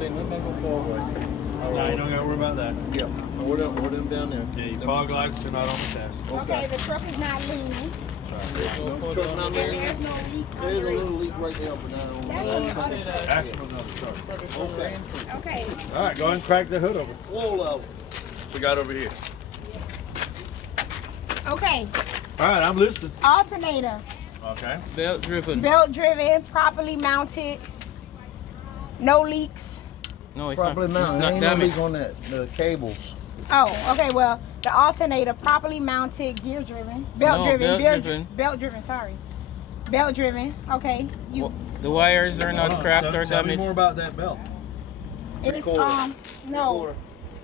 saying, let me go forward. No, you don't got to worry about that. Yeah. Order them down there. Yeah, your fog lights are not on the test. Okay, the truck is not leaning. No truck not there. There's no leaks There's a under little it. leak right there, but not on That's on the other truck. That's from another truck. Okay. Okay. All right, go ahead and crack the hood open. Floor level. We got over here. Okay. All right, I'm listening. Alternator. Okay. Belt driven. Belt driven, properly mounted. No leaks. No, it's Properly not. mounted. It's not Ain't no damaged. leak on the cables. Oh, okay. Well, the alternator properly mounted, gear driven, belt No, driven, belt gear driven. belt driven. Sorry, belt driven. Okay, you. The wires are Hold not on, cracked tell, or tell me damaged. more about that belt. It's quarter. no,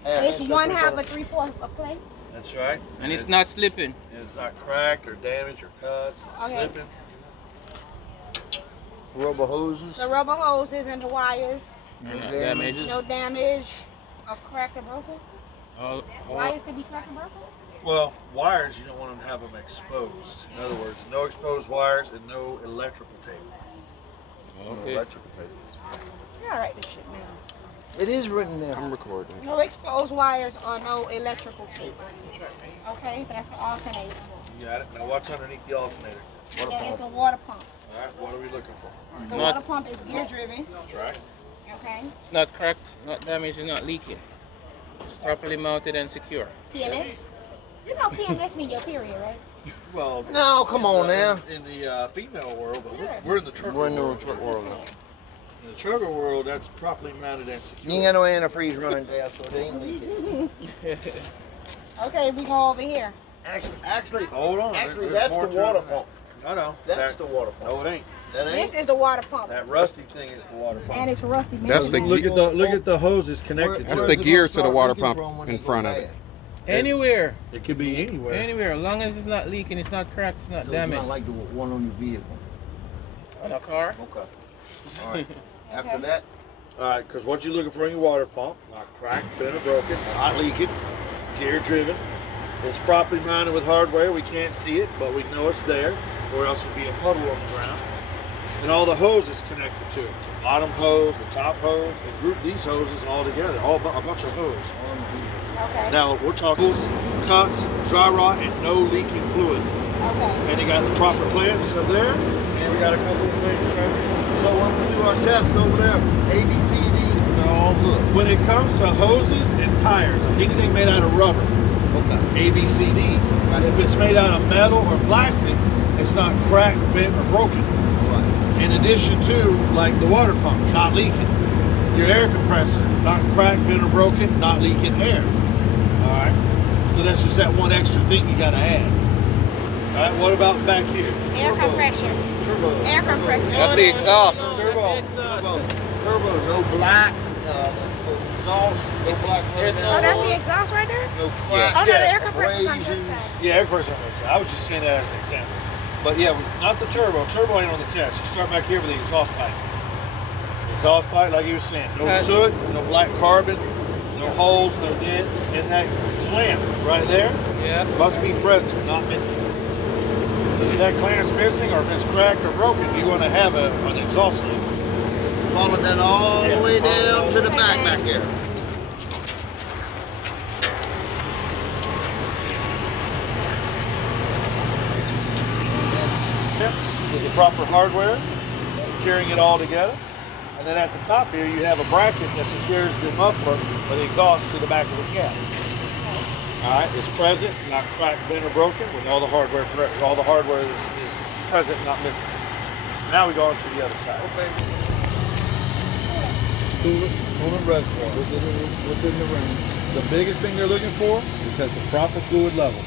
it's 1/2 or 3/4 of plate. That's right. And it's not slipping. It's not cracked or damaged or cut, it's not Okay. slipping. Rubber hoses. The rubber hoses and the wires, They're not damage. damaged. no damage, or cracked or broken. All, Wires could be cracked or broken. Well, wires, you don't want to have them exposed. In other words, no exposed wires and no electrical tape. okay. Electrical tape. You all right? This shit now. It is written there. I'm recording. No exposed wires or no electrical tape. Okay, that's the alternator. You got it. Now what's underneath the alternator? Water That is pump. the water pump. All right, what are we looking for? The Not- water pump is gear driven. That's right. Okay. It's not cracked, not damaged, it's not leaking. It's properly mounted and secure. PMS. You know PMS mean your period, right? Well, No, come on now. In the female world, but Yeah. we're in the trucker We're in the world. truck Just world. saying. In the trucker world, that's properly mounted and You ain't secure. got no antifreeze running there, so they ain't leaking. Okay, we go over here. Actually, Hold on. Actually, there's that's more the to it water than that. pump. No. That's the water pump. No, it ain't. That This ain't. is the water pump, That rusty thing is the water pump. and it's rusty. That's the Look at the hoses connected That's to the it. gear to the water pump in front of it. Anywhere, It could be anywhere. anywhere, as long as it's not leaking, it's not cracked, it's not So it's damaged. not like the one on your vehicle. On a car, Okay. All right. After that, All right, because what you're looking for in your water pump, not cracked, bent, or broken, not leaking, gear driven. It's properly mounted with hardware. We can't see it, but we know it's there, or else it'd be a puddle on the ground. And all the hoses connected to it. The bottom hose, the top hose. They group these hoses all together, a bunch of hose. Okay. Now we're talking cuts, dry rot, and no leaking fluid. Okay. And they got the proper clamps up there, and we got a couple of clamps right here. so when we do our test over there, A, B, C, D, they're all good. When it comes to hoses and tires, anything made out of rubber, Okay. A, B, C, D. If it's made out of metal or plastic, it's not cracked, bent, or broken. Right. In addition to, like the water pump, not leaking. Your air compressor, not cracked, bent, or broken, not leaking air. All right. So that's just that one extra thing you got to add. All right. What about back here? Air compression. Turbo. Air compressor. That's the exhaust. Turbo. Turbo. No black. Exhaust. No black. there's no- Oh, that's the exhaust right there? No Oh, crack. no, the Yeah. air compressor's on the Abrasions. inside. Yeah, air compressor. I was just saying that as an example. But yeah, not the turbo. Turbo ain't on the test. You start back here with the exhaust pipe. Exhaust pipe, like you were saying, no soot, no black carbon, no holes, no dents, and that clamp right there yeah. must be present, not missing. If that clamp's missing, or if it's cracked or broken, you want to have an exhaust leak. Follow that all the way down to the back here. With the proper hardware, securing it all together. And then at the top here, you have a bracket that secures the muffler or the exhaust to the back of the cab. All right, it's present, not cracked, bent, or broken, with all the hardware present. All the hardware is present, not missing. Now we go on to the other side. Okay. Coolant reservoir within the range. The biggest thing they're looking for is at the proper fluid level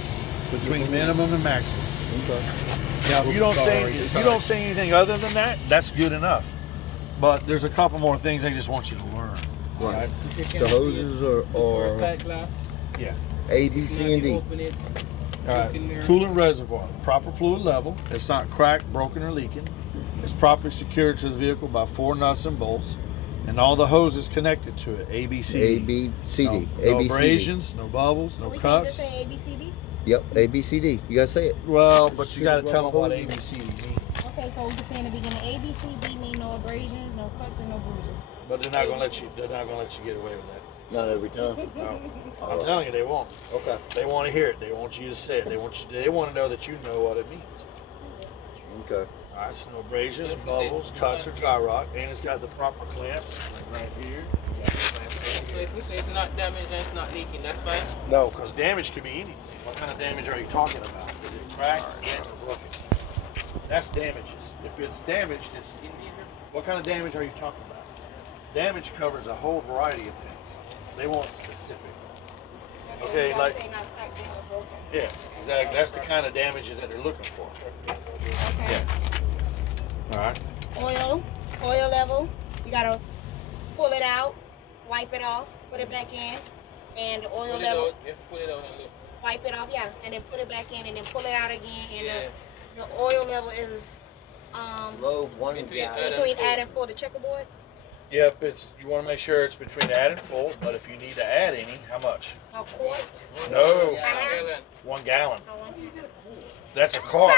between minimum and maximum. Okay. Now, if you don't say anything other than that, that's good enough. But there's a couple more things I just want you to learn. Right. You can The see hoses it. For a are sight glass, Yeah. A, B, C, and you D. open it, All right. look in there. Coolant reservoir, proper fluid level. It's not cracked, broken, or leaking. It's properly secured to the vehicle by 4 nuts and bolts, and all the hoses connected to it. A, B, C, D. A, B, C, D. No A, B, C, D. abrasions, no bubbles, no We can't just cuts. say ABCD? Yep, A, B, C, D. You gotta say it. Well, but you got to tell them what A, B, C, D means. Okay, so we just say in the beginning, ABCD mean no abrasions, no cuts, and no bruises. But they're not gonna let you. They're not gonna let you get away with that. Not every time. No. I'm telling you, they won't. Okay. They want to hear it. They want you to say it. They want to know that you know what it means. Okay. All right, so no abrasions, bubbles, cuts, or dry rot, and it's got the proper clamps like right here. So if we say it's not damaged and it's not leaking, that's fine? No, because damage could be anything. What kind of damage are you talking about? Is it cracked, bent, or broken? That's damages. If it's damaged, it's what kind of damage are you talking about? Damage covers a whole variety of things. They want specific. Okay, like yeah, exactly. That's the kind of damages that they're looking for. Okay. Yeah. All right. Oil level. You gotta pull it out, wipe it off, put it back in, and the oil level. You have to pull it out and look. Wipe it off, yeah, and then put it back in, and then pull it out again, and Yeah. the oil level is Low 1 Between gallon. between add and full the checkerboard. Yeah, if it's you want to make sure it's between add and full, but if you need to add any, how much? A quart. No, Gallon. 1 gallon. I want you. That's a car.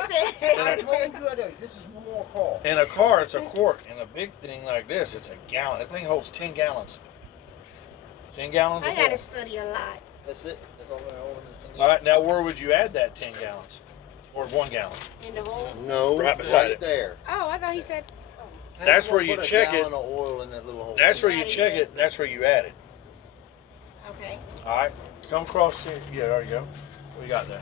Listen. I told you that this is one more call. In a car, it's a quart. In a big thing like this, it's a gallon. That thing holds 10 gallons. 10 gallons I of gotta oil. study a lot. That's it. That's all I understand. All right, now where would you add that 10 gallons? Or 1 gallon? In the hole. No, Right beside right it. there. Oh, I thought he said. That's where you Put a check it. gallon of oil in that little hole. That's where you check it. That's where you add it. Okay. All right, come across here. Yeah, there you go. What you got there?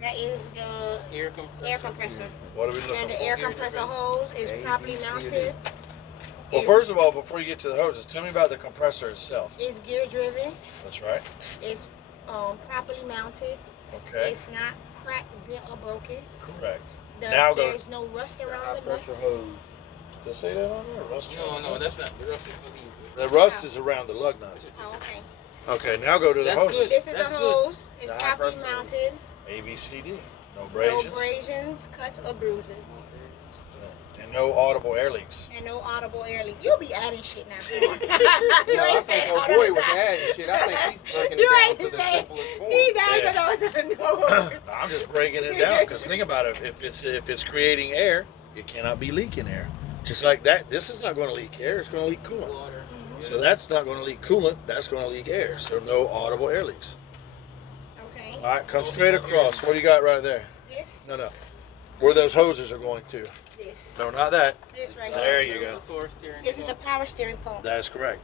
That is the Air compressor. air compressor. What are we looking And the for? air compressor hose is A, properly B, C, or D. mounted. Well, It's- first of all, before you get to the hoses, tell me about the compressor itself. It's gear driven. That's right. It's properly mounted. Okay. It's not cracked, bent, or broken. Correct. Now go- There's no rust High around the pressure nuts. hose. Did it say that on there? Rust? No, that's not. The rust is for these. The rust is around the lug nuts. Oh, okay. Okay, now go to the That's hoses. good. This is That's the good. hose. It's The high properly pressure. mounted. A, B, C, D. No No abrasions. abrasions, cuts, or bruises. And no audible air leaks. And no audible air leak. You'll be adding shit now. Come on. No, You I ain't think saying old all boy that was time. adding shit. I think he's breaking You it down ain't to the saying- simplest form. He died Yeah. because I was a no. I'm just breaking it down because think about it. If it's creating air, it cannot be leaking air. Just like that, this is not going to leak air. It's going to leak coolant. Water. So that's not going to leak coolant. That's going to leak air. So no audible air leaks. Okay. All right, come straight across. What do you got right there? This, No. Where those hoses are going to? this, No, not that. this right There here. you go. Power steering. This is the power steering pump. That's correct.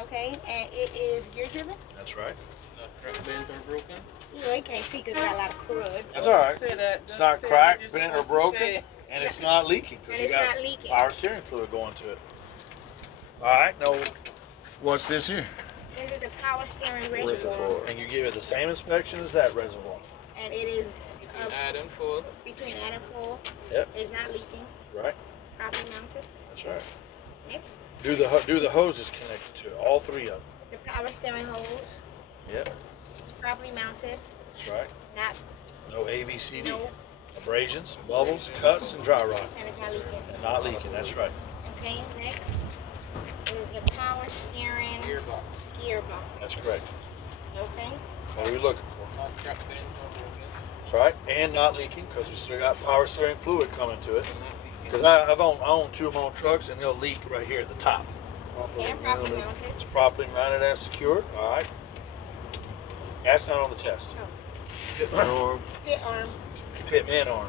Okay, and it is gear driven. That's right. Not cracked, bent, or broken. You know, you can't see because it got a lot of crud. That's all right. Say that. It's Just not say cracked, what you're bent, or supposed to broken, say. and it's not leaking And because you it's got not leaking. power steering fluid going to it. All right. Now, what's this here? This is the power steering reservoir. Reservoir. And you give it the same inspection as that reservoir. And it is Add and full. between add and full. Yep. It's not leaking. Right. Properly mounted. That's right. Next, Do the hoses connected to it? All three of them. the power steering hose Yep. is properly mounted. That's right. Not No A, B, C, D. no, Abrasions, bubbles, cuts, and dry rot. and it's not leaking. And not leaking. That's right. Okay, next is the power steering Gearbox. gearbox. That's correct. Okay, What are we looking for? Not cracked, bent, or broken. That's right. And not leaking because we still got power steering fluid coming to it. And not leaking. Because I own two of my own trucks and they'll leak right here at the top. and properly mounted. It's properly mounted and secured. All right. That's not on the test. Arm. Pit arm. Pitman arm.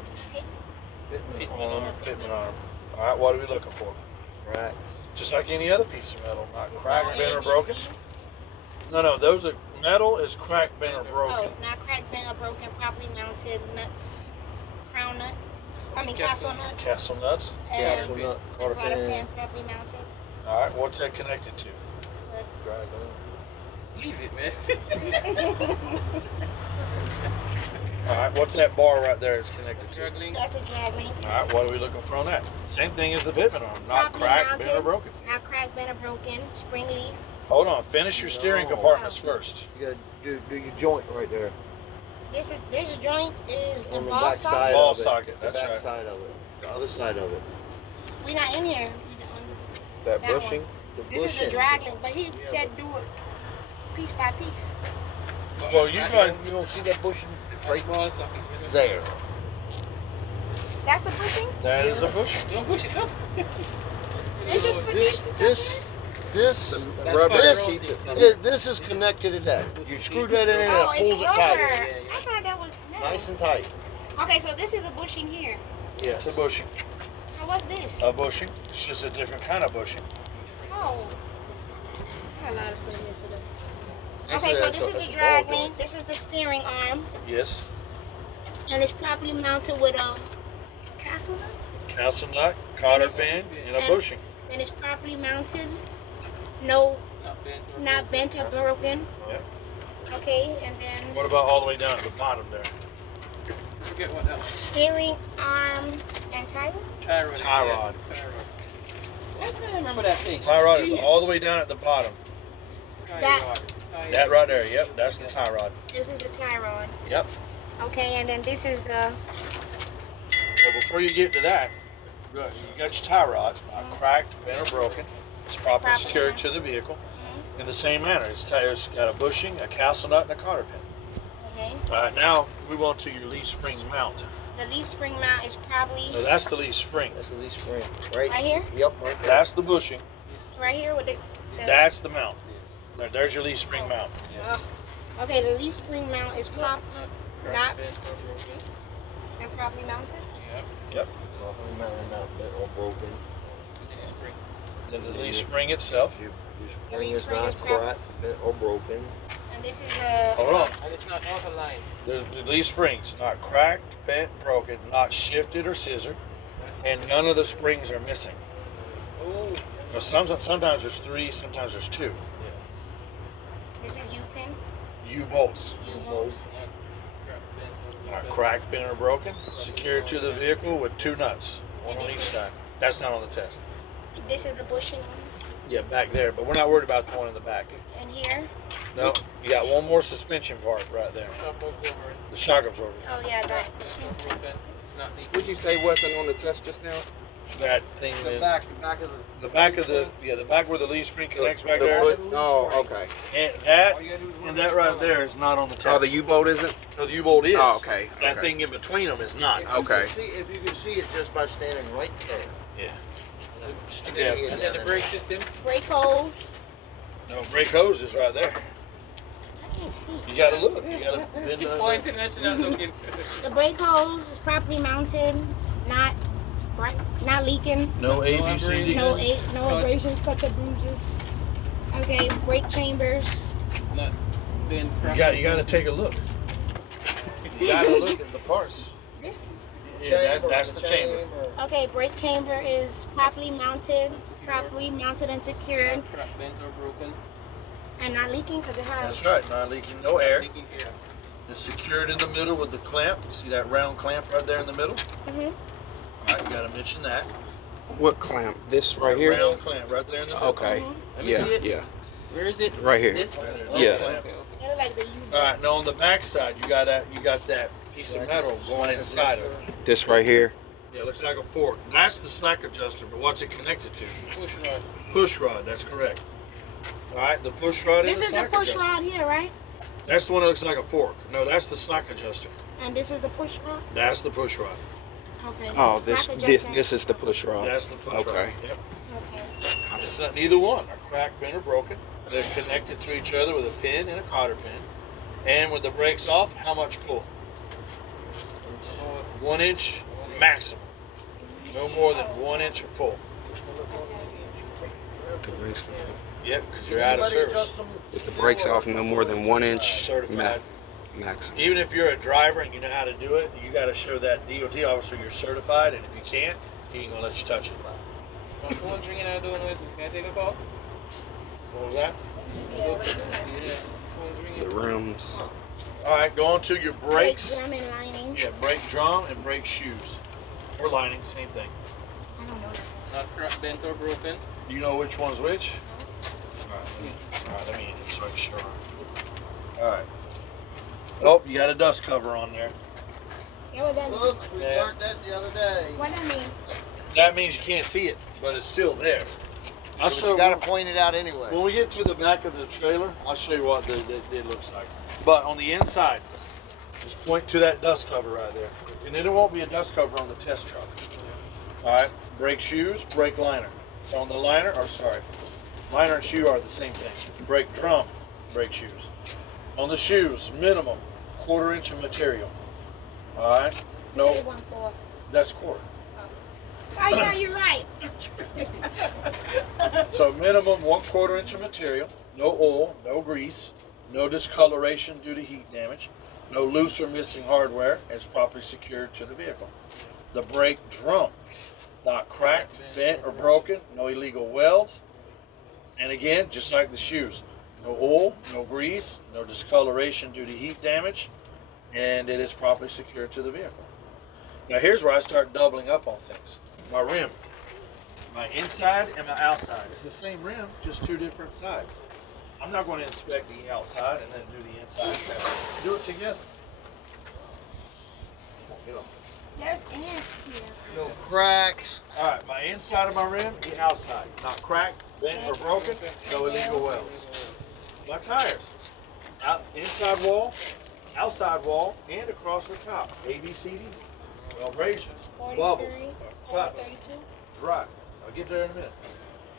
Fitting Pitman arm. arm. Pitman arm. All right. What are we looking for? Right. Just like any other piece of metal, not cracked, bent, or ABC. broken. No. Those are metal is cracked, bent, or broken. Oh, not cracked, bent, or broken. Properly mounted nuts. Crown nut. I mean castle nut. Castle nuts. Castle And nut. the Quarter quarter pin. pin properly mounted. All right. What's that connected to? Drag on. Leave it, man. All right. What's that bar right there? It's connected to. Drag link. That's a drag link. All right. What are we looking for on that? Same thing as the Pitman arm. Not Properly cracked, mounted. bent, or broken. Not cracked, bent, or broken. Spring leaf. Hold on. Finish your steering No. compartments first. You gotta do your joint right there. This joint is the On the ball back socket. side Ball of it. socket, The that's back right. side of it. The other side of it. We not in here. That That one. bushing. The This is the bushing. drag link, but he said do it piece by piece. Well, you got. You don't see that bushing right Ball socket. there. That's a bushing? That is a bush. Don't push it up. They just put these This That's rubber this, that keeps it. this is connected to that. You screw that in and Oh, it it's pulls it rubber. tight. I thought that was metal. Nice and tight. Okay, so this is a bushing here. It's a bushing. So what's this? A bushing. It's just a different kind of bushing. Oh. I got a lot of stuff here today. Actually, Okay, so that's this a- is that's the a drag ball link. This is the steering arm. Yes. And it's properly mounted with a castle nut. Castle nut, cotter pin, and a and- bushing. And it's properly mounted. No, not bent or broken. Yeah. Okay, and then What about all the way down at the bottom there? Forget what that was. steering arm and tie rod. Tie rod. Tie yeah, rod. tie rod. I can't remember that thing. Tie rod is Jeez. all the way down at the bottom. Tie that- rod. Tie That right there, yep, that's the tie rod. This is the tie rod. Yep. Okay, and then this is the So before you get to that, good, you got your tie rod, not cracked, bent, or broken. It's properly Properly secured to the vehicle. In the same manner, it's got a bushing, a castle nut, and a cotter pin. okay. All right, now move on to your leaf spring mount. The leaf spring mount is probably So that's the leaf spring. That's the leaf spring. Right? right here. Yep, right there. That's the bushing. Right here with the That's the mount. There's your leaf spring mount. okay, the leaf spring mount is Not not cracked, bent, or broken. and properly mounted. Yep. Yep. Properly mounted, not bent or broken. And then spring. Then the leaf spring itself. Your The spring leaf is spring not is proper. cracked, bent or broken. And this is the Hold on. And it's not off a line. The leaf springs, not cracked, bent, broken, not shifted or scissored, and none of the springs are missing. Oh. Now, sometimes there's 3, sometimes there's 2. this is U pin. U bolts, U bolts. not cracked, bent, or broken, secured to the vehicle with 2 nuts, one on each side. That's not on the test. This is the bushing one. Yeah, back there, but we're not worried about the one in the back. And here. No, you got one more suspension part right there. The shock absorber. Oh yeah, that. It's not leaking. What'd you say wasn't on the test just now? That thing, The that- back of the back of the, the back where the leaf spring connects back The there. foot- Oh, okay. And that right there is not on the test. Oh, the U-bolt isn't? No, the U-bolt is. Oh, okay, That okay. thing in between them is not. Okay. If you can see it just by standing right there. Yeah. Stick And your then- head And down then the in brake system. Brake hose. No, brake hose is right there. I can't see. You gotta look. You gotta. Keep pointing at you, not looking. The brake hose is properly mounted, not not leaking. No ABCD. No abrasions, cuts or bruises. Okay, brake chambers. Not been You gotta take a look. You gotta look at the parts. This is Yeah, that's the chamber. okay. Brake chamber is properly mounted and secured, Not cracked, bent, or broken. and not leaking because it has. That's right. Not leaking no air. Leaking air. It's secured in the middle with the clamp. You see that round clamp right there in the middle? Mhm. All right, you gotta mention that. What clamp? This right here? Round clamp right there in the middle. Okay. Let me Yeah, see it. yeah. Where is it? Right here. This? Right there. Yeah. Okay, okay. It look like the U. All right. Now on the back side, you got that piece of metal going inside of it. This right here? Yeah, it looks like a fork. That's the slack adjuster, but what's it connected to? Push rod. Push rod. That's correct. All right, the push rod This is is the the slack push adjuster. rod here, right? That's the one that looks like a fork. No, that's the slack adjuster. And this is the push rod. That's the push rod. Okay. Oh, slack this adjuster. this is the push rod. That's the push rod. Okay. Yep. Okay. It's not, neither one are cracked, bent, or broken. They're connected to each other with a pin and a cotter pin. And with the brakes off, how much pull? 1 inch maximum. No more than 1 inch of pull. The brakes off. Yep, because you're out of service. With the brakes off, no more than 1 inch Certified. maximum. Even if you're a driver and you know how to do it, you got to show that DOT officer you're certified. And if you can't, he ain't gonna let you touch it. My phone's ringing, I don't know it. Can I take a call? What was that? Yeah. Phone's The ringing. rims. All right, go on to your Brake brakes. drum and lining. Yeah, brake drum and brake shoes. Or lining, same thing. I don't know that. Not cracked, bent, or broken. Do you know which one's which? All right, let me so I can show her. All right. Oh, you got a dust cover on there. Yeah, what that mean? Look, we Yeah. learned that the other day. What that mean? That means you can't see it, but it's still there. I'll But show you gotta point it out anyway. when we get to the back of the trailer. I'll show you what it looks like. But on the inside, just point to that dust cover right there, and then there won't be a dust cover on the test truck. All right, brake shoes, brake liner. So on the liner and shoe are the same thing. Brake drum, brake shoes. On the shoes, minimum 1/4 inch of material. All right. No. No, 1/4. that's quarter. Oh yeah, you're right. So minimum 1/4 inch of material. No oil, no grease, no discoloration due to heat damage, no loose or missing hardware. It's properly secured to the vehicle. The brake drum, not cracked, bent, or broken. No illegal welds. And again, just like the shoes, no oil, no grease, no discoloration due to heat damage, and it is properly secured to the vehicle. Now here's where I start doubling up on things. My rim, my inside and my outside. It's the same rim, just two different sides. I'm not going to inspect the outside and then do the inside separate. Do it together. Get on. There's ants here. No cracks. All right, my inside of my rim, the outside, not cracked, bent, or broken. No illegal welds. My tires, inside wall, outside wall, and across the top. ABCD. No abrasions, bubbles, 43, cuts, 32. dry. I'll get there in a minute.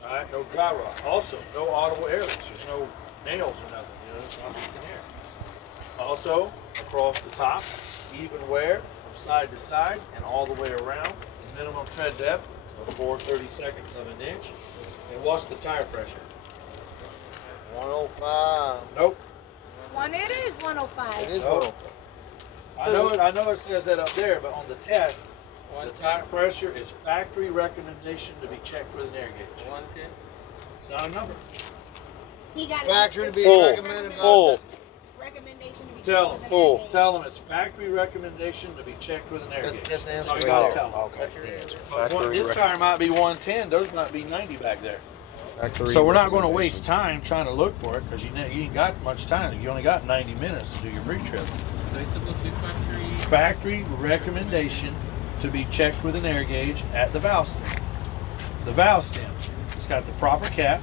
All right, no dry rot. Also, no audible air leaks. There's no nails or nothing. You know, it's not leaking air. Also, across the top, even wear from side to side and all the way around. Minimum tread depth of 4/32 of an inch. And what's the tire pressure? 105. Nope. It is 105. It is Nope. 105. I know it says that up there, but on the test, the tire pressure is factory recommendation to be checked with an air gauge. 110. It's not a number. He got Factory to be Full. recommended by Full. recommendation to be Tell checked with him. an Full. air gauge. Tell them it's factory recommendation to be checked with an air gauge. That's the That's answer all you right gotta there. tell them. Okay. That's the answer. Factory This rec- tire might be 110, those might be 90 back there. Factory So we're not going to recommendation. waste time trying to look for it because you ain't got much time. You only got 90 minutes to do your pre-trip. So it's supposed to be factory. Factory recommendation to be checked with an air gauge at the valve stem. The valve stem, it's got the proper cap.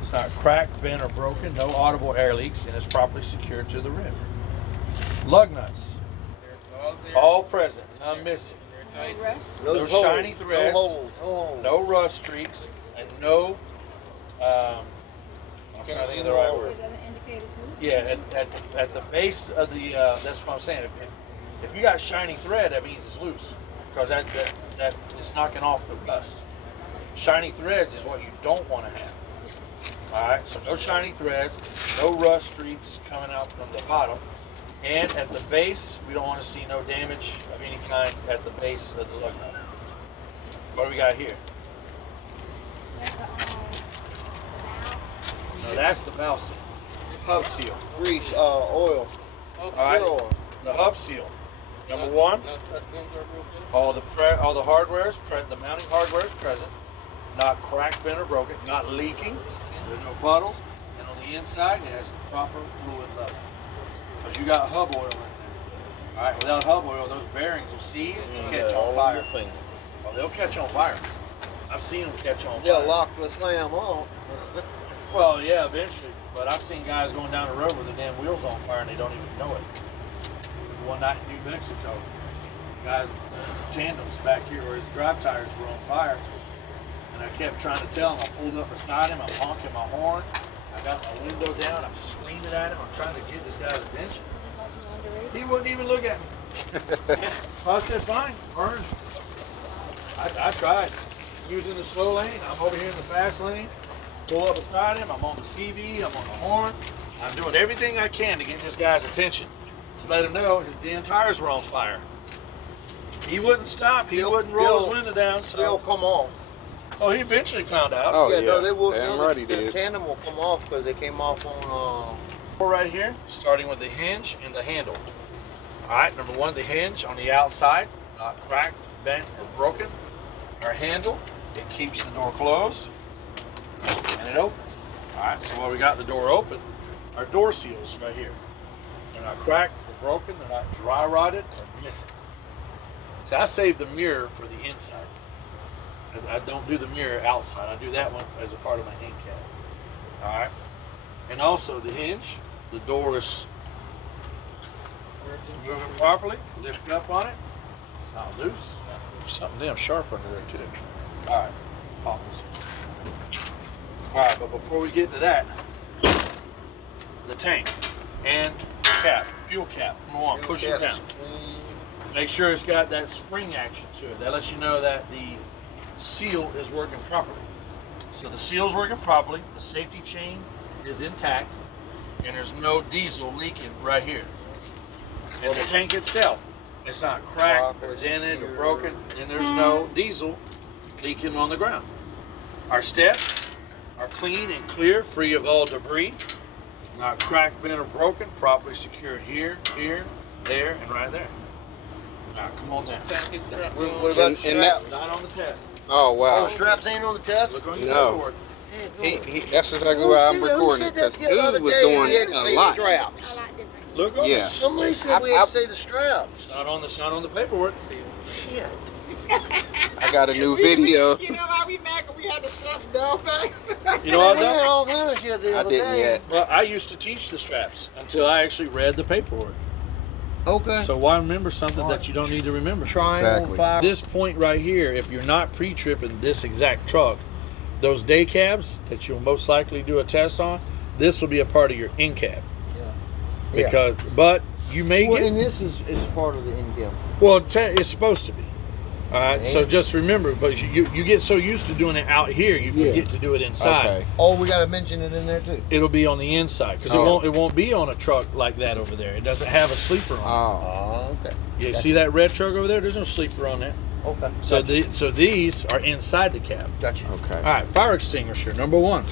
It's not cracked, bent, or broken. No audible air leaks, and it's properly secured to the rim. Lug nuts, They're all there. all present, none missing. They're tight. No rust. No holes, shiny threads. No holes. No holes. No rust streaks, and no. I'm trying to think of the right word. It doesn't indicate it's loose. Yeah, at the base of the, that's what I'm saying. If you got shiny thread, that means it's loose, because that is knocking off the rust. Shiny threads is what you don't want to have. All right, so no shiny threads, no rust streaks coming out from the bottom, and at the base, we don't want to see no damage of any kind at the base of the lug nut. What do we got here? That's the valve. Now that's the valve seal, hub seal. Grease, oil. All right, Oil. the hub seal. Number one. No touch rooms are broken. All the hardware is present. The mounting hardware is present. Not cracked, bent, or broken. Not leaking. There's no puddles. And on the inside, it has the proper fluid level. Because you got hub oil in there. All right. Without hub oil, those bearings will seize and catch on fire. Oh, they'll catch on fire. I've seen them catch on Yeah, fire. lock the slam on. Well, yeah, eventually. But I've seen guys going down the road with the damn wheels on fire and they don't even know it. One night in New Mexico, guys tandems back here where his drive tires were on fire, and I kept trying to tell him. I pulled up beside him, I'm honking my horn, I got my window down, I'm screaming at him, I'm trying to get this guy's attention. He wouldn't even look at me. So I said, fine, burn. I tried. He was in the slow lane, I'm over here in the fast lane. Pull up beside him, I'm on the CV, I'm on the horn. I'm doing everything I can to get this guy's attention. To let him know his damn tires were on fire. He wouldn't stop. He wouldn't roll his window down. They'll So, come off. oh, he eventually found out. Oh, yeah. No, they will. Damn no, right he the did. tandem will come off because they came off on. Right here, starting with the hinge and the handle. All right, number one, the hinge on the outside, not cracked, bent, or broken. Our handle, it keeps the door closed, and it opens. All right, so while we got the door open, our door seals right here. They're not cracked or broken. They're not dry rotted or missing. So I saved the mirror for the inside. I don't do the mirror outside. I do that one as a part of my end cap. All right. And also the hinge, the door is moving properly. Lift up on it. It's not loose. There's something damn sharp under there too. All right. Pause. All right, but before we get to that, the tank and the cap, fuel cap. Come on, push it down. Make sure it's got that spring action to it. That lets you know that the seal is working properly. So the seal's working properly, the safety chain is intact, and there's no diesel leaking right here. And the tank itself, it's not cracked or dented or broken, and there's no diesel leaking on the ground. Our steps are clean and clear, free of all debris, not cracked, bent, or broken, properly secured here, here, there, and right there. All right, come on down. Tank is strapped What on. about the And that- straps? Not on the test. Oh Oh, wow. the straps ain't on the test? Look on your No. paperwork. That's exactly why I'm recording it because Good was doing a lot. Straps. A lot different. Look on Yeah. Somebody said we had to say the straps. It's not on the paperwork. Shit. I got a new video. You know how we mad 'cause we had the straps down back? You know what I've We had done? all kind of shit the I other didn't day. yet. Well, I used to teach the straps until I actually read the paperwork. Okay. So why remember something that you don't need to remember? Triangle Exactly. fiber. This point right here, if you're not pre-tripping this exact truck, those day cabs that you'll most likely do a test on, this will be a part of your in cab. Yeah. Because, but you may Well, get, and this is part of the income. well, it's supposed to be. All right, so Yeah. just remember, but you get so used to doing it out here, you Yeah. forget to do it inside. Okay. Oh, we got to mention it in there too. It'll be on the inside because Oh. it won't be on a truck like that over there. It doesn't have a sleeper on Oh. Oh, okay. it. You see that red truck over there? There's no sleeper on that. Okay. So these are inside the cab. Gotcha. Okay. All right, fire extinguisher number 1,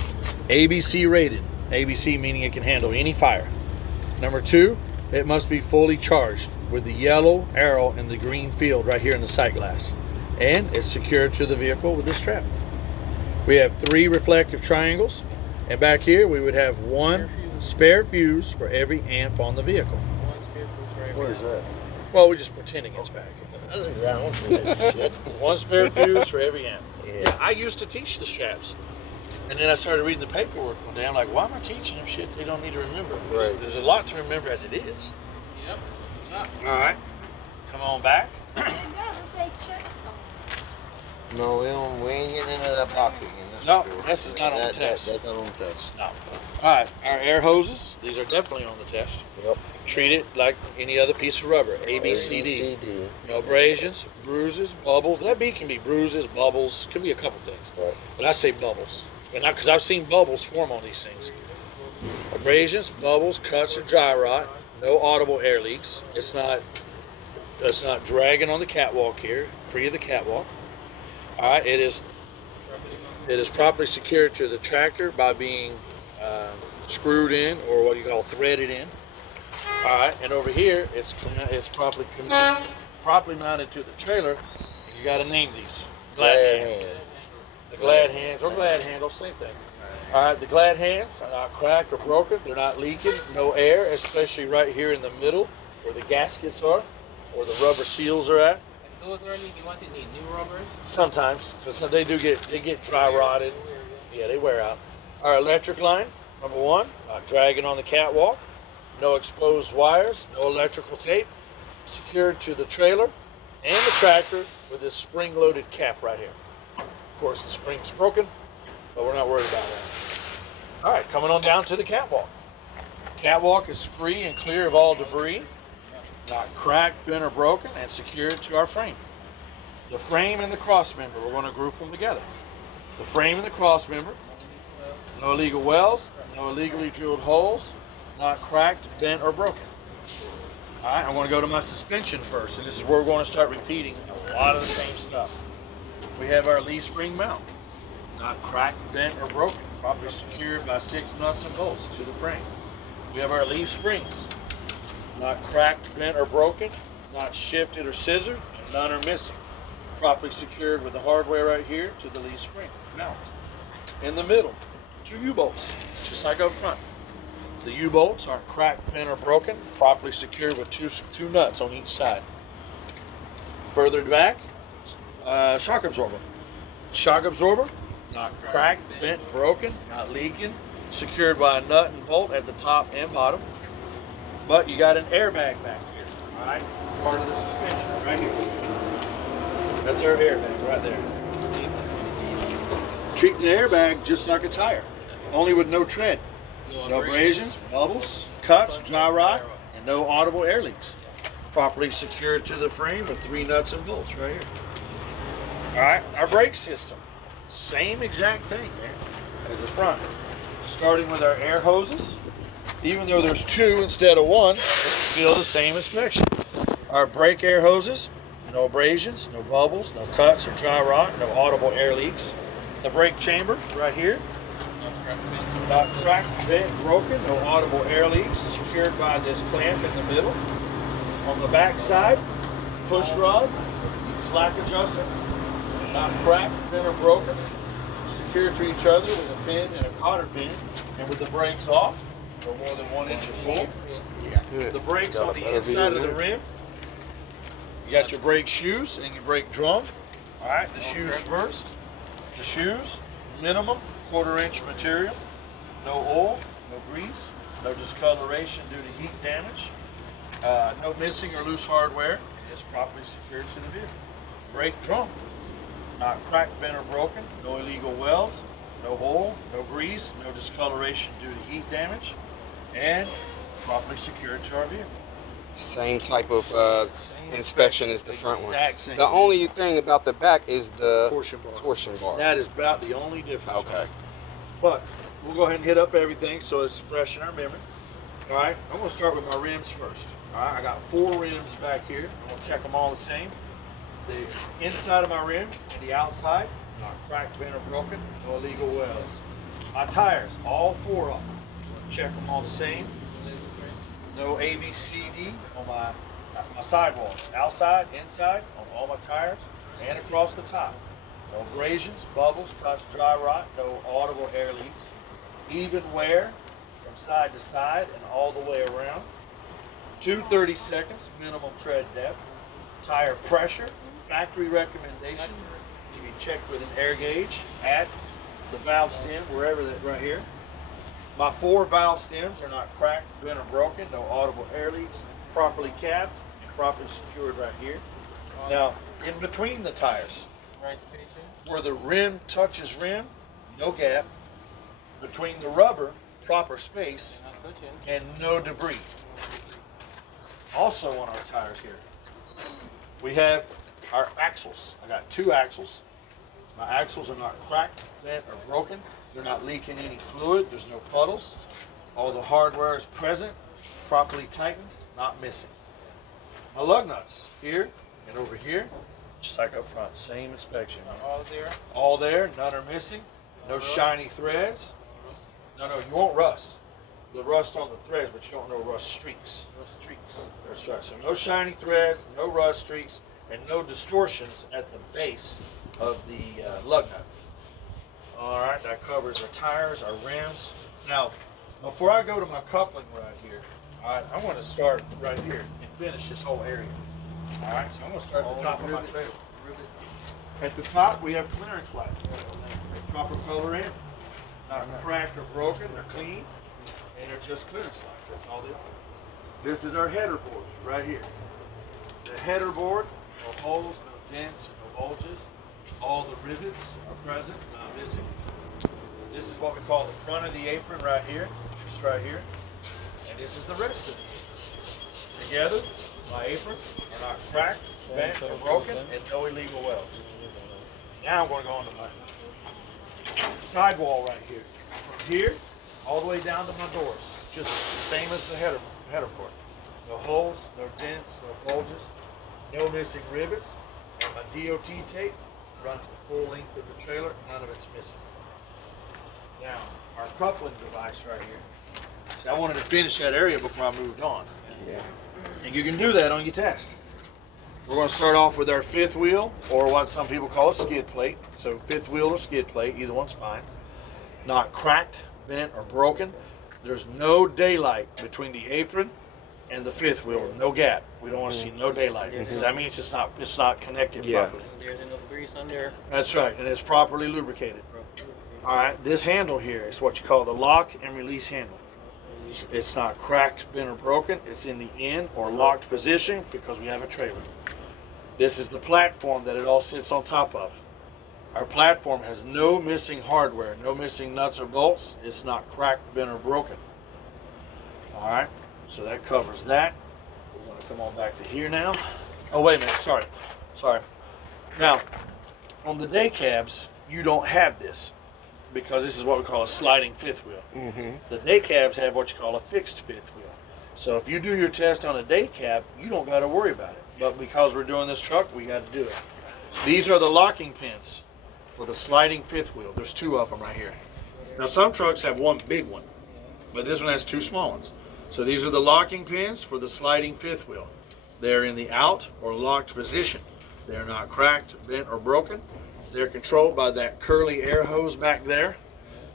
ABC rated. ABC meaning it can handle any fire. Number 2, it must be fully charged with the yellow arrow and the green field right here in the sight glass, and it's secured to the vehicle with this strap. We have 3 reflective triangles, and back here we would have 1 spare fuse for every amp on the vehicle. One spare fuse right Where's here. that? Well, we're just pretending it's back. I don't see that shit. 1 spare fuse for every amp. Yeah. I used to teach the straps. And then I started reading the paperwork one day. I'm like, why am I teaching them shit they don't need to remember? Right. There's a lot to remember as it is. Yep. Yep. All right. Come on back. It doesn't say check. No, we ain't getting into that box again. That's No, for sure. this is not on the test. That's not on the test. No. All right. Our air hoses, these are definitely on the test. Yep. Treat it like any other piece of rubber. A, B, C, D. No abrasions, bruises, bubbles. That B can be bruises, bubbles, can be a couple things. Right. But I say bubbles. And because I've seen bubbles form on these things. Abrasions, bubbles, cuts, or dry rot. No audible air leaks. It's not dragging on the catwalk here. Free of the catwalk. All right. It is properly secured to the tractor by being screwed in, or what you call threaded in. All right. And over here, it's properly mounted to the trailer. And you got to name these. Glad hands. The glad hands or glad handle, same thing. All right, the glad hands are not cracked or broken. They're not leaking. No air, especially right here in the middle where the gaskets are or the rubber seals are at. And those are leaking. What, they need new rubbers? Sometimes, because they get dry rotted. Yeah, they wear out. Our electric line, number 1, not dragging on the catwalk. No exposed wires. No electrical tape. Secured to the trailer and the tractor with this spring-loaded cap right here. Of course, the spring's broken, but we're not worried about that. All right, coming on down to the catwalk. Catwalk is free and clear of all debris, not cracked, bent, or broken, and secured to our frame. The frame and the cross member, we're going to group them together. The frame and the cross member, no illegal welds, no illegally drilled holes, not cracked, bent, or broken. All right, I'm going to go to my suspension first, and this is where we're going to start repeating a lot of the same stuff. We have our leaf spring mount, not cracked, bent, or broken, properly secured by 6 nuts and bolts to the frame. We have our leaf springs, not cracked, bent, or broken, not shifted or scissored, and none are missing, properly secured with the hardware right here to the leaf spring mount. In the middle, 2 U-bolts, just like up front. The U-bolts aren't cracked, bent, or broken, properly secured with two nuts on each side. Further back, shock absorber. Shock absorber, not cracked, bent, broken, not leaking, secured by a nut and bolt at the top and bottom. But you got an airbag back here, all right? Part of the suspension, right here. That's our airbag right there. treat the airbag just like a tire, only with no tread. No abrasions, bubbles, cuts, dry rot, and no audible air leaks. Properly secured to the frame with 3 nuts and bolts right here. All right, our brake system, same exact thing, man, as the front. Starting with our air hoses, even though there's 2 instead of 1, it's still the same inspection. Our brake air hoses, no abrasions, no bubbles, no cuts or dry rot, no audible air leaks. The brake chamber right here, not cracked, bent, broken, no audible air leaks, secured by this clamp in the middle. On the back side, push rod, slack adjuster, not cracked, bent, or broken, secured to each other with a pin and a cotter pin, and with the brakes off, for more than 1 inch of pull. Yeah, good. The brakes on the inside of the rim. You got your brake shoes and your brake drum. All right, the shoes first. The shoes, minimum 1/4 inch material, no oil, no grease, no discoloration due to heat damage, no missing or loose hardware. It is properly secured to the vehicle. Brake drum, not cracked, bent, or broken, no illegal welds, no oil, no grease, no discoloration due to heat damage, and properly secured to our vehicle. Same type of inspection as the front one. Exact same. The only thing about the back is the Torsion bar. bar. That is about the only difference. Okay. But we'll go ahead and hit up everything so it's fresh in our memory. All right, I'm going to start with my rims first. All right, I got 4 rims back here. I'm going to check them all the same. The inside of my rim and the outside, not cracked, bent, or broken, no illegal welds. My tires, all 4 of them. Check them all the same. No ABCD on my sidewalls, outside, inside, on all my tires, and across the top. No abrasions, bubbles, cuts, dry rot, no audible air leaks. Even wear from side to side and all the way around. 230 seconds, minimum tread depth. Tire pressure, factory recommendation to be checked with an air gauge at the valve stem, wherever that right here. My 4 valve stems are not cracked, bent, or broken, no audible air leaks, properly capped and properly secured right here. Now, in between the tires, where the rim touches rim, no gap. Between the rubber, proper space, and no debris. Also on our tires here, we have our axles. I got 2 axles. My axles are not cracked, bent, or broken. They're not leaking any fluid. There's no puddles. All the hardware is present, properly tightened, not missing. My lug nuts here and over here, just like up front, same inspection. All there? All there, none are missing. No shiny threads. No, you won't rust. The rust on the threads, but you don't know rust streaks. No streaks. That's right. So no shiny threads, no rust streaks, and no distortions at the base of the lug nut. All right, that covers our tires, our rims. Now, before I go to my coupling right here, all right, I want to start right here and finish this whole area. All right, so I'm going to start at the top of my trailer. At the top, we have clearance lights. Proper color in. Not cracked or broken, they're clean, and they're just clearance lights. That's all they are. This is our header board right here. The header board, no holes, no dents, no bulges. All the rivets are present, not missing. This is what we call the front of the apron right here, just right here. And this is the rest of it. Together, my aprons are not cracked, bent, or broken, and no illegal welds. Now I'm going to go on to my sidewall right here. From here, all the way down to my doors. Just the same as the header board. No holes, no dents, no bulges, no missing rivets. My DOT tape runs the full length of the trailer, none of it's missing. Now, our coupling device right here. See, I wanted to finish that area before I moved on. Yeah. And you can do that on your test. We're going to start off with our 5th wheel, or what some people call a skid plate. So 5th wheel or skid plate, either one's fine. Not cracked, bent, or broken. There's no daylight between the apron and the 5th wheel, no gap. We don't want to see no daylight. Because that means it's not connected properly. There's enough grease on there. That's right, and it's properly lubricated. All right, this handle here is what you call the lock and release handle. It's not cracked, bent, or broken. It's in the in or locked position because we have a trailer. This is the platform that it all sits on top of. Our platform has no missing hardware, no missing nuts or bolts. It's not cracked, bent, or broken. All right, so that covers that. We're going to come on back to here now. Oh, wait a minute, sorry. Now, on the day cabs, you don't have this because this is what we call a sliding fifth wheel. Mm-hmm. The day cabs have what you call a fixed fifth wheel. So if you do your test on a day cab, you don't got to worry about it. But because we're doing this truck, we got to do it. These are the locking pins for the sliding fifth wheel. There's 2 of them right here. Now some trucks have one big one, but this one has 2 small ones. So these are the locking pins for the sliding fifth wheel. They're in the out or locked position. They're not cracked, bent, or broken. They're controlled by that curly air hose back there.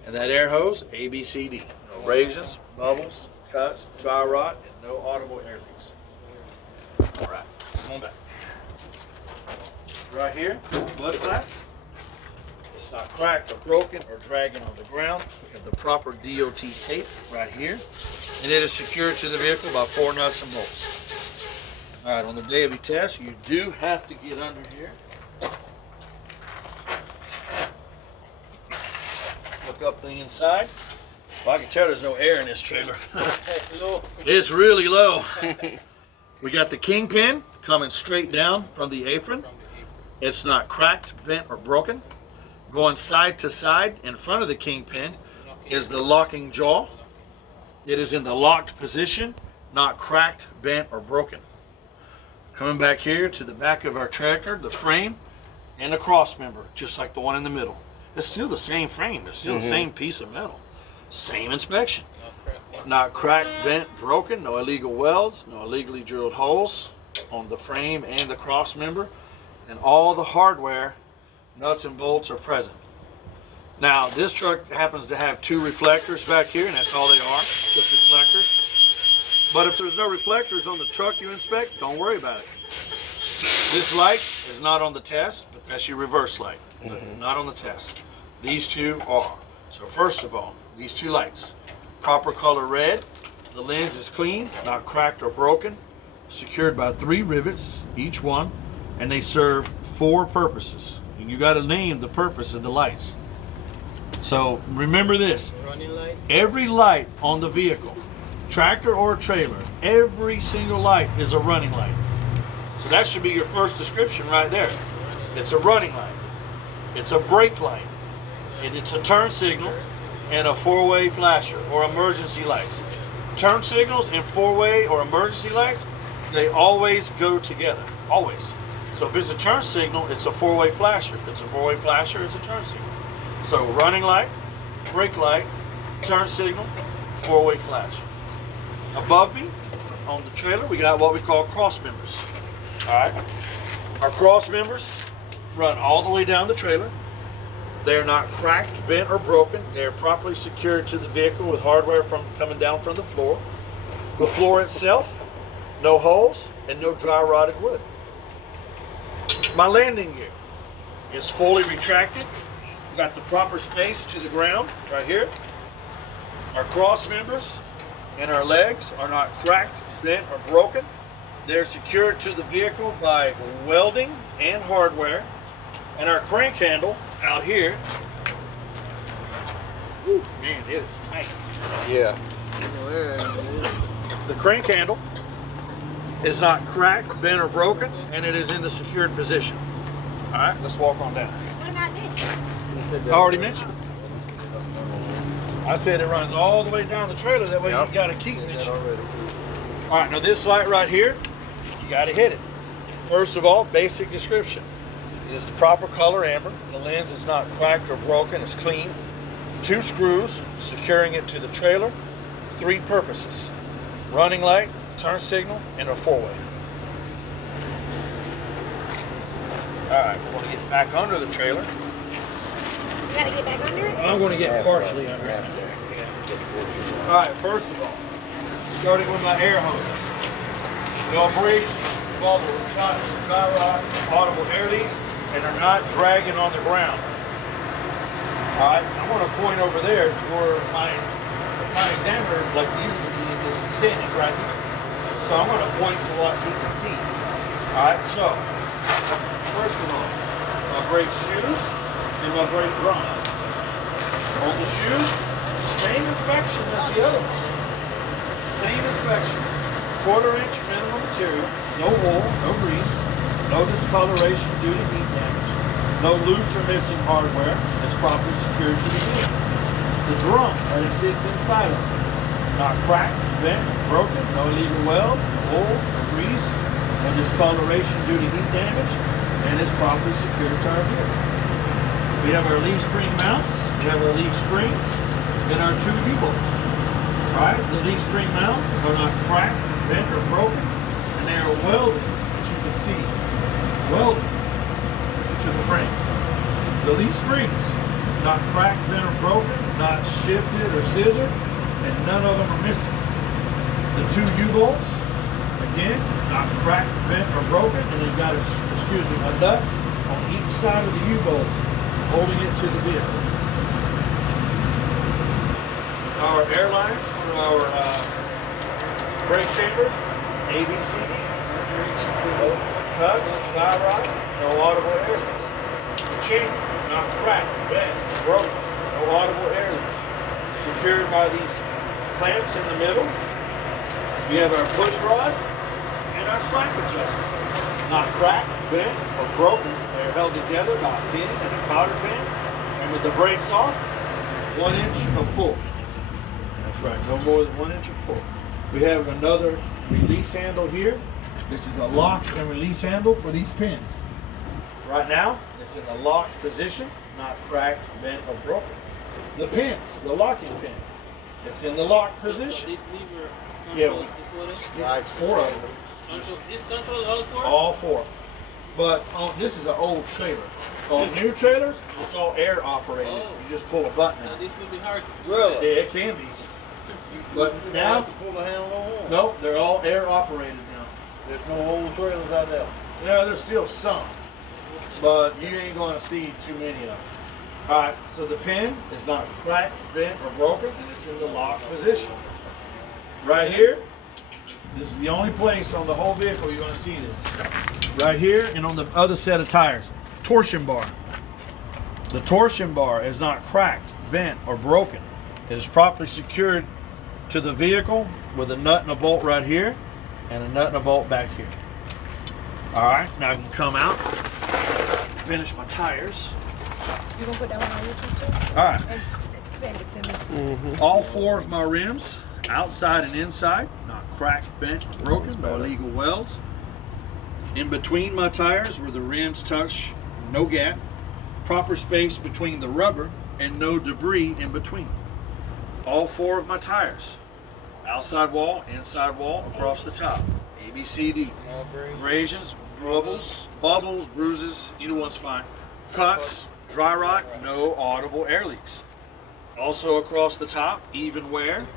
And that air hose, ABCD. No abrasions, bubbles, cuts, dry rot, and no audible air leaks. All right, come on back. Right here, mud flap. It's not cracked or broken or dragging on the ground. We have the proper DOT tape right here. And it is secured to the vehicle by 4 nuts and bolts. All right, on the day of your test, you do have to get under here. Look up the inside. Well, I can tell there's no air in this trailer. It's really low. We got the kingpin coming straight down from the apron. It's not cracked, bent, or broken. Going side to side in front of the kingpin is the locking jaw. It is in the locked position, not cracked, bent, or broken. Coming back here to the back of our tractor, the frame and the cross member, just like the one in the middle. It's still the same frame. It's still the same piece of metal. Same inspection. Not cracked, bent, broken. No illegal welds. No illegally drilled holes on the frame and the cross member. And all the hardware, nuts and bolts are present. Now, this truck happens to have 2 reflectors back here, and that's all they are, just reflectors. But if there's no reflectors on the truck you inspect, don't worry about it. This light is not on the test, but that's your reverse light. Not on the test. These 2 are. So first of all, these 2 lights. Proper color red. The lens is clean, not cracked or broken. Secured by 3 rivets, each one. And they serve 4 purposes. And you got to name the purpose of the lights. So remember this. Running light. Every light on the vehicle, tractor or trailer, every single light is a running light. So that should be your first description right there. It's a running light. It's a brake light. And it's a turn signal and a 4-way flasher or emergency lights. Turn signals and 4-way or emergency lights, they always go together. Always. So if it's a turn signal, it's a 4-way flasher. If it's a 4-way flasher, it's a turn signal. So running light, brake light, turn signal, 4-way flash. Above me, on the trailer, we got what we call cross members. All right. Our cross members run all the way down the trailer. They're not cracked, bent, or broken. They're properly secured to the vehicle with hardware coming down from the floor. The floor itself, no holes and no dry rotted wood. My landing gear is fully retracted. We've got the proper space to the ground right here. Our cross members and our legs are not cracked, bent, or broken. They're secured to the vehicle by welding and hardware. And our crank handle out here, whew, man, it is tight. Yeah. The crank handle is not cracked, bent, or broken, and it is in the secured position. All right, let's walk on down. What about this? I already mentioned it. I said it runs all the way down the trailer, that way you got a key mention. All right, now this light right here, you got to hit it. First of all, basic description. It is the proper color amber. The lens is not cracked or broken, it's clean. 2 screws securing it to the trailer. 3 purposes. Running light, turn signal, and a 4-way. All right, we're going to get back under the trailer. You gotta get back under it? I'm going to get partially under it. All right, first of all, starting with my air hoses. No abrasions, bubbles, cuts, dry rot, audible air leaks, and they're not dragging on the ground. All right, I'm going to point over there to where my examiner, like you, is standing right here. So I'm going to point to what he can see. All right, so first of all, my brake shoes in my brake drums. On the shoes, same inspection as the other ones. Same inspection. 1/4 inch minimum material, no oil, no grease, no discoloration due to heat damage, no loose or missing hardware that's properly secured to the vehicle. The drum that it sits inside of, not cracked, bent, broken, no illegal welds, oil, or grease, no discoloration due to heat damage, and is properly secured to our vehicle. We have our leaf spring mounts, we have our leaf springs, and our 2 U-bolts. Right? The leaf spring mounts are not cracked, bent, or broken, and they are welded, as you can see, welded to the frame. The leaf springs, not cracked, bent, or broken, not shifted or scissored, and none of them are missing. The 2 U-bolts, again, not cracked, bent, or broken, and they've got a nut on each side of the U-bolt holding it to the vehicle. Our airlines for our brake chambers, ABCD. No cuts, side rod, no audible air leaks. The chamber, not cracked, bent, broken, no audible air leaks. Secured by these clamps in the middle. We have our push rod and our slack adjustment. Not cracked, bent, or broken. They're held together by a pin and a cotter pin. And with the brakes off, 1 inch of pull. That's right, no more than 1 inch of pull. We have another release handle here. This is a lock and release handle for these pins. Right now, it's in a locked position, not cracked, bent, or broken. The pins, the locking pin, it's in the locked position. This lever Yeah, controls the toilet? like 4 of them. This controls all 4? All 4. But this is an old trailer. On new trailers, it's all air operated. Oh. You just pull a button Now out. this will be hard. Really? Yeah, it can be. But now, to pull the handle on. no, they're all air operated now. There's no old trailers out there. Yeah, there's still some, but you ain't gonna see too many of them. All right, so the pin is not cracked, bent, or broken, and it's in the locked position. Right here, this is the only place on the whole vehicle you're gonna see this. Right here and on the other set of tires, torsion bar. The torsion bar is not cracked, bent, or broken. It is properly secured to the vehicle with a nut and a bolt right here and a nut and a bolt back here. All right, now I can come out, finish my tires. You gonna put that one on YouTube too? All right, And send it to me. all 4 of my rims, outside and inside, not cracked, bent, or broken, no illegal welds. In between my tires where the rims touch, no gap. Proper space between the rubber and no debris in between. All 4 of my tires, outside wall, inside wall, across the top. ABCD. Abrasions, bubbles, bruises, either one's fine. Cuts, dry rot, no audible air leaks. Also across the top, even wear,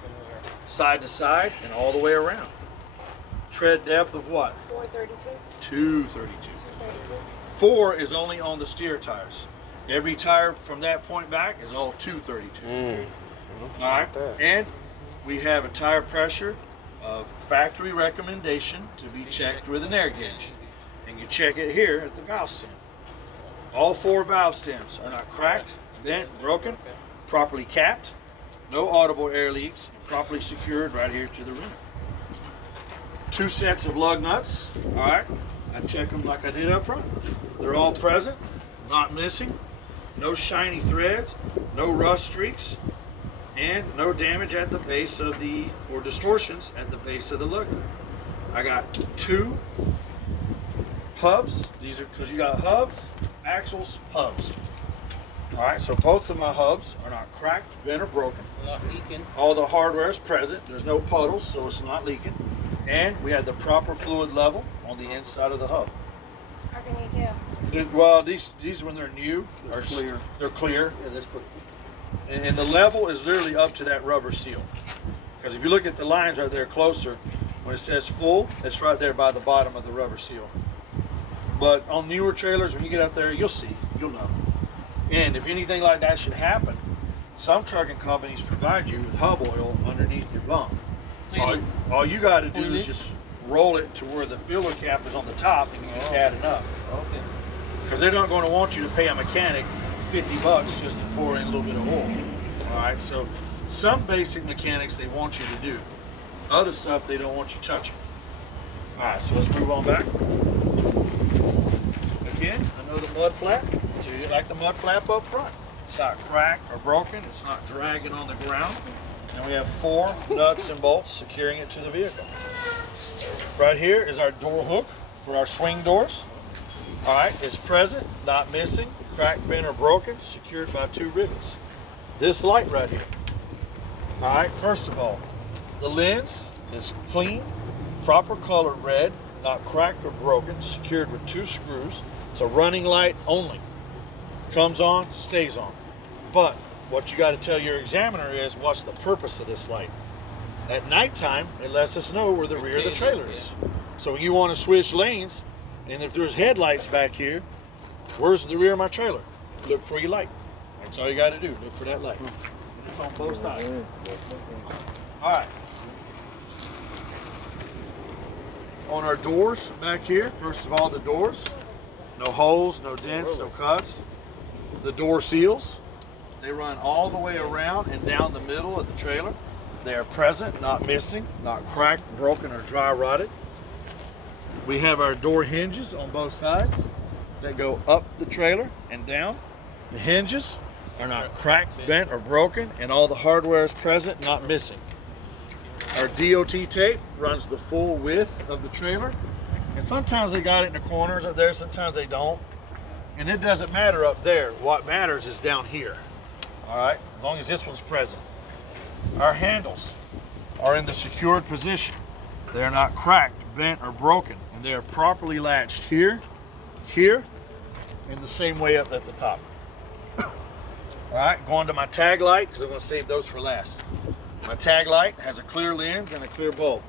side to side, and all the way around. Tread depth of what? 432. 232. 32. 4 is only on the steer tires. Every tire from that point back is all 232. All right, and we have a tire pressure of factory recommendation to be checked with an air gauge, and you check it here at the valve stem. All 4 valve stems are not cracked, bent, broken, properly capped, no audible air leaks, and properly secured right here to the rim. 2 sets of lug nuts. All right, I check them like I did up front. They're all present, not missing, no shiny threads, no rust streaks, and no damage at the base of or distortions at the base of the lug nut. I got 2 hubs. These are because you got hubs, axles, hubs. All right, so both of my hubs are not cracked, bent, or broken. Not leaking. All the hardware is present. There's no puddles, so it's not leaking. And we had the proper fluid level on the inside of the hub. How can you tell? Well, these when they're new are Clear. They're clear, Yeah, let's put. and the level is literally up to that rubber seal. Because if you look at the lines right there closer, when it says full, it's right there by the bottom of the rubber seal. But on newer trailers, when you get up there, you'll see, you'll know. And if anything like that should happen, some trucking companies provide you with hub oil underneath your bunk. All you got to do is just roll it to where the filler cap is on the top, and you just add enough. Okay. Because they're not going to want you to pay a mechanic $50 just to pour in a little bit of oil. All right, so some basic mechanics they want you to do. Other stuff they don't want you touching. All right, so let's move on back. Again, another mud flap. So you like the mud flap up front. It's not cracked or broken. It's not dragging on the ground. And we have 4 nuts and bolts securing it to the vehicle. Right here is our door hook for our swing doors. All right, it's present, not missing, cracked, bent, or broken, secured by 2 rivets. This light right here. All right, first of all, the lens is clean, proper color red, not cracked or broken, secured with 2 screws. It's a running light only. Comes on, stays on. But what you got to tell your examiner is what's the purpose of this light. At nighttime, it lets us know where the rear of the trailer is. So when you want to switch lanes, and if there's headlights back here, where's the rear of my trailer? Look for your light. That's all you got to do. Look for that light. It's on both sides. All right. On our doors back here, first of all, the doors. No holes, no dents, no cuts. The door seals. They run all the way around and down the middle of the trailer. They are present, not missing, not cracked, broken, or dry rotted. We have our door hinges on both sides that go up the trailer and down. The hinges are not cracked, bent, or broken, and all the hardware is present, not missing. Our DOT tape runs the full width of the trailer, and sometimes they got it in the corners up there, sometimes they don't. And it doesn't matter up there. What matters is down here. All right, as long as this one's present. Our handles are in the secured position. They are not cracked, bent, or broken, and they are properly latched here, here, and the same way up at the top. All right, going to my tag light, because I'm going to save those for last. My tag light has a clear lens and a clear bulb.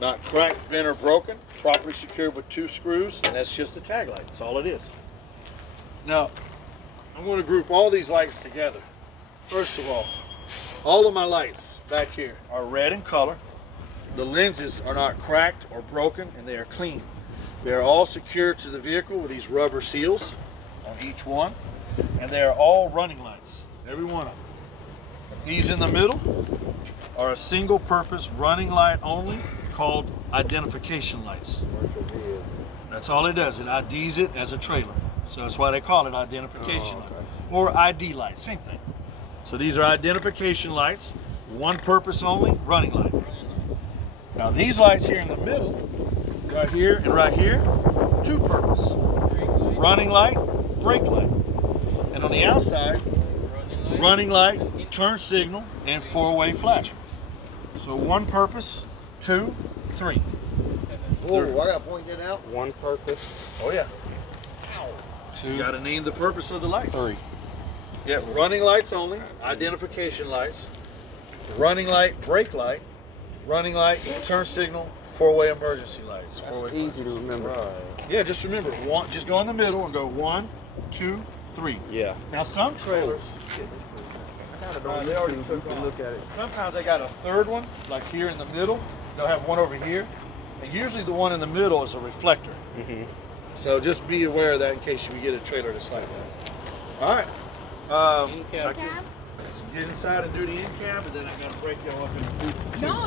Not cracked, bent, or broken, properly secured with 2 screws, and that's just a tag light. That's all it is. Now, I'm going to group all these lights together. First of all of my lights back here are red in color. The lenses are not cracked or broken, and they are clean. They are all secured to the vehicle with these rubber seals on each one, and they are all running lights, every one of them. But these in the middle are a single purpose running light only called identification lights. That's all it does. It IDs it as a trailer. So that's why they call it identification light. Or ID light, same thing. So these are identification lights, one purpose only, running light. Now these lights here in the middle, right here and right here, 2 purpose. Running light, brake light. And on the outside, running light, turn signal, and 4-way flasher. So 1 purpose, 2, 3. Whoa, I got to point that out. 1 purpose. Oh yeah. 2. You got to name the purpose of the lights. 3. Yeah, running lights only, identification lights, running light, brake light, running light, turn signal, 4-way emergency lights. That's easy to remember. Right. Yeah, just remember, just go in the middle and go 1, 2, 3. Yeah. Now some trailers, they already took off. Look at it. Sometimes they got a 3rd one, like here in the middle. They'll have one over here. And usually the one in the middle is a reflector. Mm-hmm. So just be aware of that in case you get a trailer that's like that. All right. In cab. I can get inside and do the in cab, and then I got to break y'all up into 2. No.